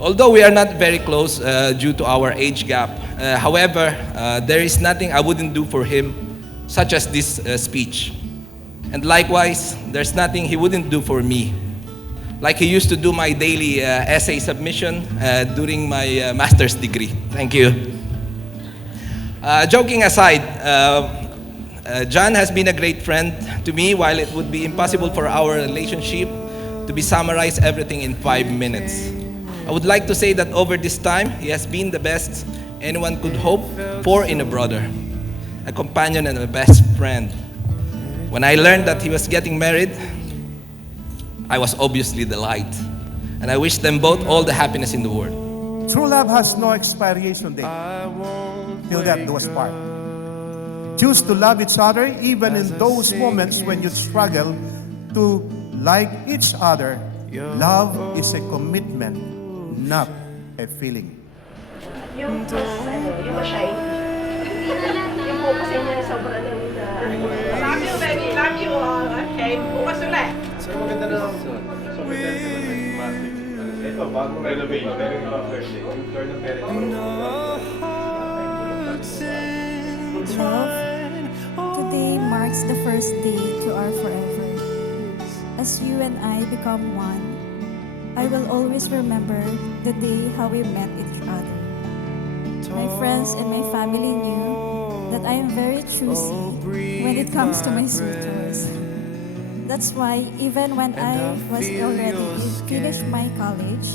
Although we are not very close due to our age gap, however, there is nothing I wouldn't do for him, such as this speech. And likewise, there's nothing he wouldn't do for me. Like he used to do my daily essay submission during my master's degree. Thank you. Joking aside, John has been a great friend to me. While it would be impossible for our relationship to be summarized everything in 5 minutes, I would like to say that over this time, he has been the best anyone could hope for in a brother, a companion and a best friend. When I learned that he was getting married, I was obviously delighted, and I wish them both all the happiness in the world. True love has no expiration date. Till death do us part. Choose to love each other even in those moments when you struggle to like each other. Love is a commitment, not a feeling. Yung shy. Yung po kasi niya sobrang love you, baby. Love you. Okay, bukas ulit. So, maganda na lang Sofitel ito, bagong renovation. Pero yung first day, yung floor ng parents. Today marks the first day to our forever. As you and I become one, I will always remember the day how we met each other. My friends and my family knew that I am very choosy when it comes to my suitors. That's why even when I was already finished my college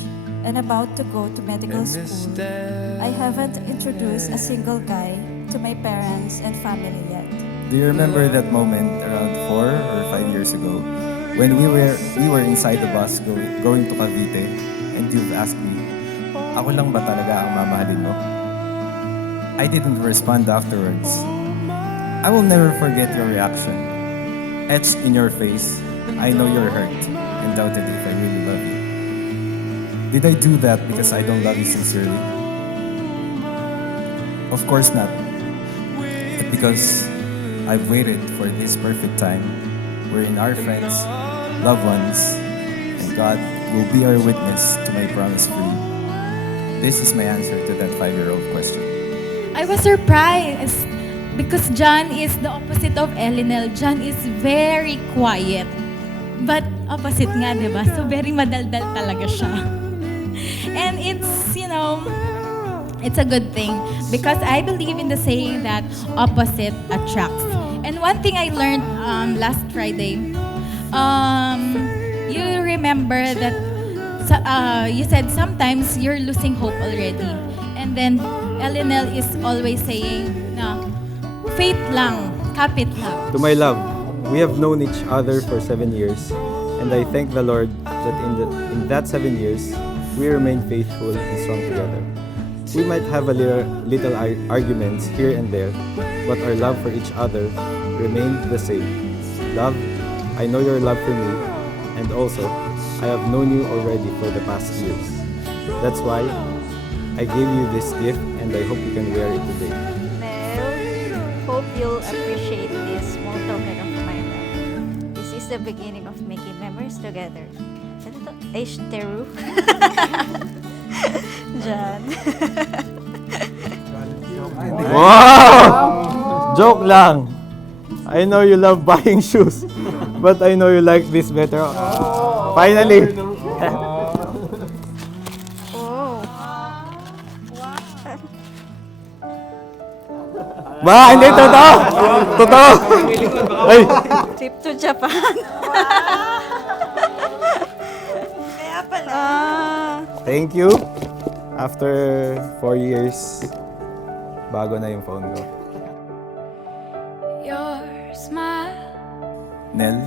and about to go to medical school, I haven't introduced a single guy to my parents and family yet. Do you remember that moment around 4 or 5 years ago when we were inside the bus going to Cavite and you've asked me, ako lang ba talaga ang mamahalin mo? I didn't respond afterwards. I will never forget your reaction. Etched in your face, I know you're hurt and doubted if I really love you. Did I do that because I don't love you sincerely? Of course not. But because I've waited for this perfect time wherein our friends, loved ones, and God will be our witness to my promise for you. This is my answer to that 5-year-old question. I was surprised because John is the opposite of Ellynel. John is very quiet. But opposite nga, di ba? So very madaldal talaga siya. And it's, it's a good thing because I believe in the saying that opposite attracts. And one thing I learned last Friday, you remember that you said sometimes you're losing hope already. And then Ellynel is always saying na faith lang, kapit lang. To my love, we have known each other for 7 years, and I thank the Lord that in that 7 years, we remain faithful and strong together. We might have a little arguments here and there, but our love for each other remained the same. Love, I know your love for me, and also, I have known you already for the past years. That's why I gave you this gift, and I hope you can wear it today. Hope you'll appreciate this small token of my love. This is the beginning of making memories together. Ano to? Teru? John. Wow! Joke lang. I know you love buying shoes, but I know you like this better. Finally! Ba, hindi, totoo! Totoo! Ay! Trip to Japan. Kaya pala. Thank you. After 4 years, bago na yung phone ko. Nell,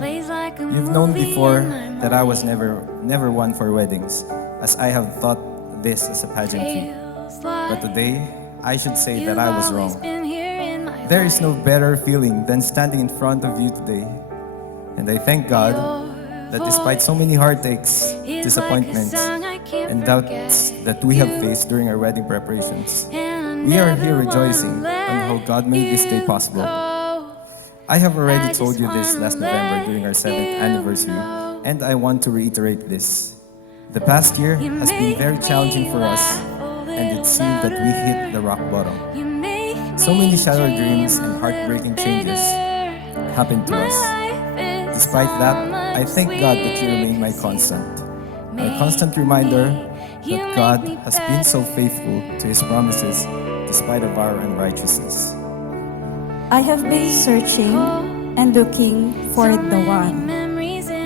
you've known before that I was never one for weddings, as I have thought this as a pageantry. But today, I should say that I was wrong. There is no better feeling than standing in front of you today. And I thank God that despite so many heartaches, disappointments, and doubts that we have faced during our wedding preparations, we are here rejoicing on how God made this day possible. I have already told you this last November during our 7th anniversary, and I want to reiterate this. The past year has been very challenging for us, and it seemed that we hit the rock bottom. So many shattered dreams and heartbreaking changes happened to us. Despite that, I thank God that you remain my constant reminder that God has been so faithful to His promises despite of our unrighteousness. I have been searching and looking for the one,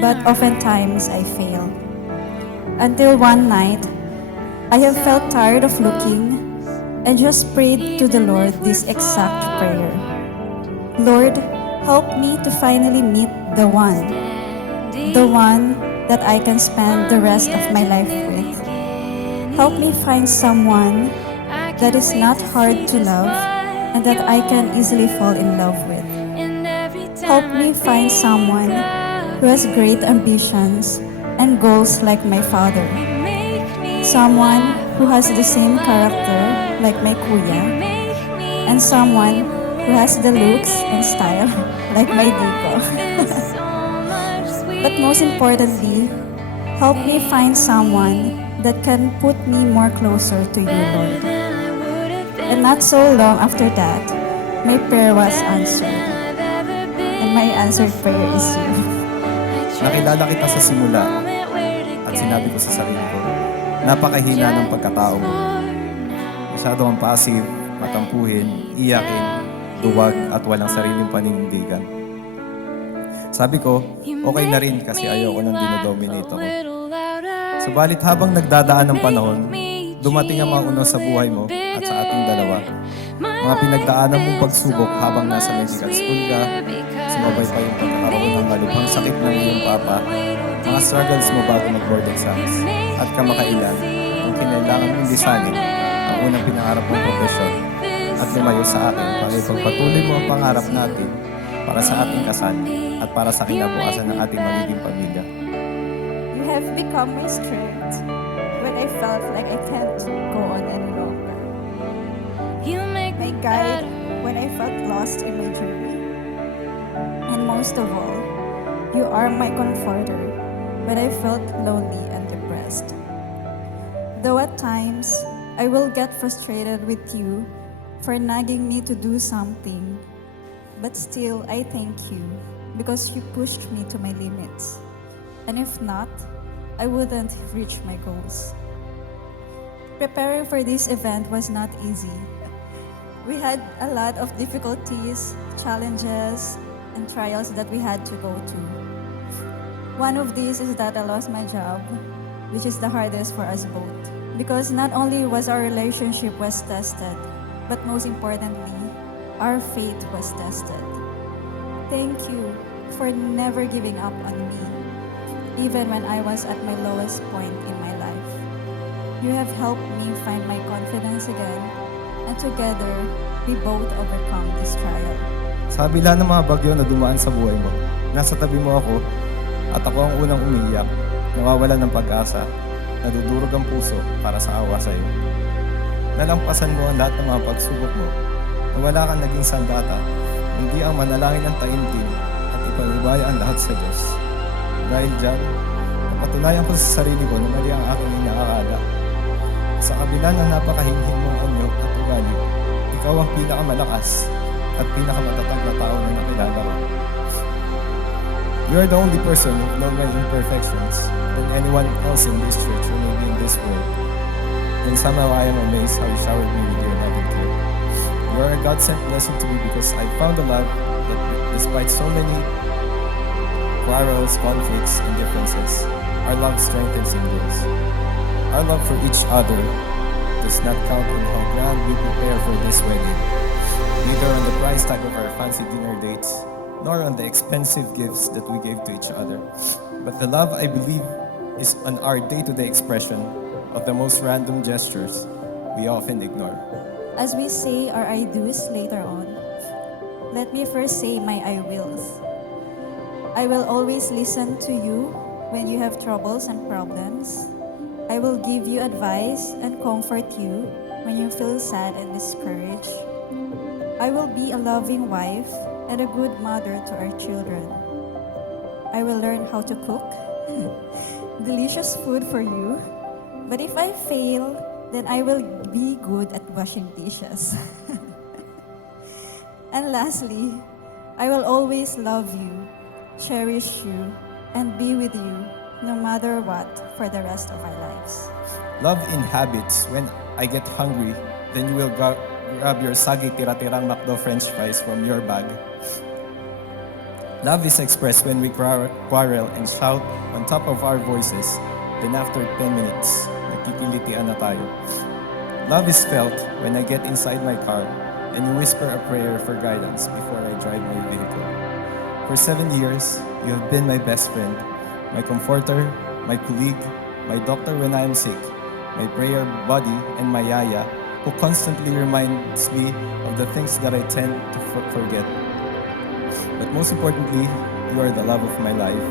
but oftentimes I fail. Until one night, I have felt tired of looking and just prayed to the Lord this exact prayer. Lord, help me to finally meet the one that I can spend the rest of my life with. Help me find someone that is not hard to love and that I can easily fall in love with. Help me find someone who has great ambitions and goals like my father. Someone who has the same character like my kuya. And someone who has the looks and style like my Dico. But most importantly, help me find someone that can put me more closer to you, Lord. And not so long after that, my prayer was answered. And my answered prayer is you. Nakilala kita sa simula at sinabi ko sa sarili ko, napakahina ng pagkatao mo. Masyado kang passive, matampuhin, iyakin, duwag at walang sariling paninindigan. Sabi ko, okay na rin kasi ayaw ko nang dinodominate ako. Subalit habang nagdadaan ng panahon, dumating ang mga unang sa buhay mo at sa ating dalawa. Mga pinagdaanan mong pagsubok habang nasa medical school ka, sumabay pa yung pagkakaroon ng malubhang sakit ng iyong papa, mga struggles mo bago mag-board exams, at kamakailan kung kinailangan mong lisanin ang unang pinangarap mong profesyon at lumayo sa akin para ipagpatuloy mo ang pangarap natin para sa ating kasal at para sa kinabukasan ng ating magiging pamilya. You have become my strength when I felt like I can't go on any longer. My guide when I felt lost in my journey. And most of all, you are my comforter when I felt lonely and depressed. Though at times, I will get frustrated with you for nagging me to do something, but still I thank you because you pushed me to my limits. And if not, I wouldn't reach my goals. Preparing for this event was not easy. We had a lot of difficulties, challenges, and trials that we had to go to. One of these is that I lost my job, which is the hardest for us both. Because not only was our relationship was tested, but most importantly, our faith was tested. Thank you for never giving up on me, even when I was at my lowest point in my life. You have helped me find my confidence again, and together, we both overcome this trial. Sa kabila ng mga bagyo na dumaan sa buhay mo, nasa tabi mo ako at ako ang unang umiiyak, nawawala ng pag-asa, nadudurog ang puso para sa awa sa iyo. Nalampasan mo ang lahat ng mga pagsubok mo, na wala kang naging sandata, hindi ang manalangin ng taimtim at ipangubaya ang lahat sa Diyos. Dahil dyan, napatunayan ko sa sarili ko na mali ang aking inaakala. Sa kabila ng napakahinhin mong anyo at ugali, ikaw ang pinakamalakas at pinakamatatag na tao na nakilala ko. You are the only person who've known my imperfections than anyone else in this church or maybe in this world. And somehow I am amazed how you showered me with your love and care. You are a God-sent blessing to me because I found a love that despite so many quarrels, conflicts, and differences, our love strengthens and grows. Our love for each other does not count on how grand we prepare for this wedding, neither on the price tag of our fancy dinner dates, nor on the expensive gifts that we gave to each other. But the love, I believe, is on our day-to-day expression of the most random gestures we often ignore. As we say our I do's later on, let me first say my I wills. I will always listen to you when you have troubles and problems. I will give you advice and comfort you when you feel sad and discouraged. I will be a loving wife and a good mother to our children. I will learn how to cook delicious food for you. But if I fail, then I will be good at washing dishes. And lastly, I will always love you, cherish you, and be with you no matter what for the rest of our lives. Love inhabits when I get hungry, then you will grab your sagi tira-tirang McDo French fries from your bag. Love is expressed when we quarrel and shout on top of our voices, then after 10 minutes, nakikilitian na tayo. Love is felt when I get inside my car and you whisper a prayer for guidance before I drive my vehicle. For 7 years, you have been my best friend, my comforter, my colleague, my doctor when I am sick, my prayer buddy, and my yaya, who constantly reminds me of the things that I tend to forget. But most importantly, you are the love of my life.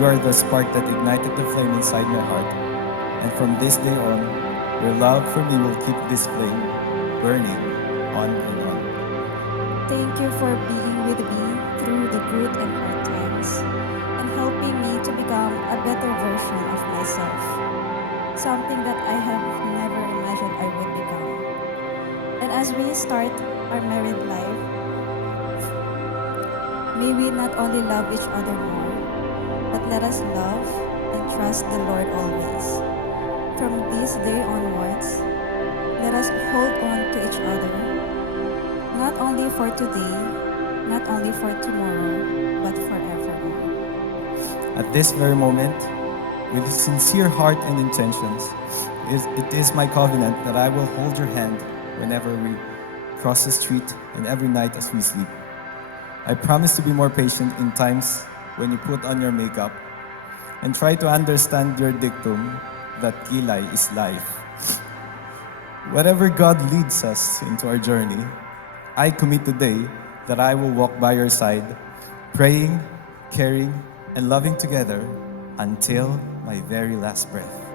You are the spark that ignited the flame inside my heart. And from this day on, your love for me will keep this flame burning on and on. Thank you for being with me through the good and hard times and helping me to become a better version of myself, something that I have never imagined I would become. And as we start our married life, may we not only love each other more, but let us love and trust the Lord always. From this day onwards, let us hold on to each other, not only for today, not only for tomorrow, but forevermore. At this very moment, with sincere heart and intentions, it is my covenant that I will hold your hand whenever we cross the street and every night as we sleep. I promise to be more patient in times when you put on your makeup and try to understand your dictum that kilay is life. Whatever God leads us into our journey, I commit today that I will walk by your side, praying, caring, and loving together until my very last breath.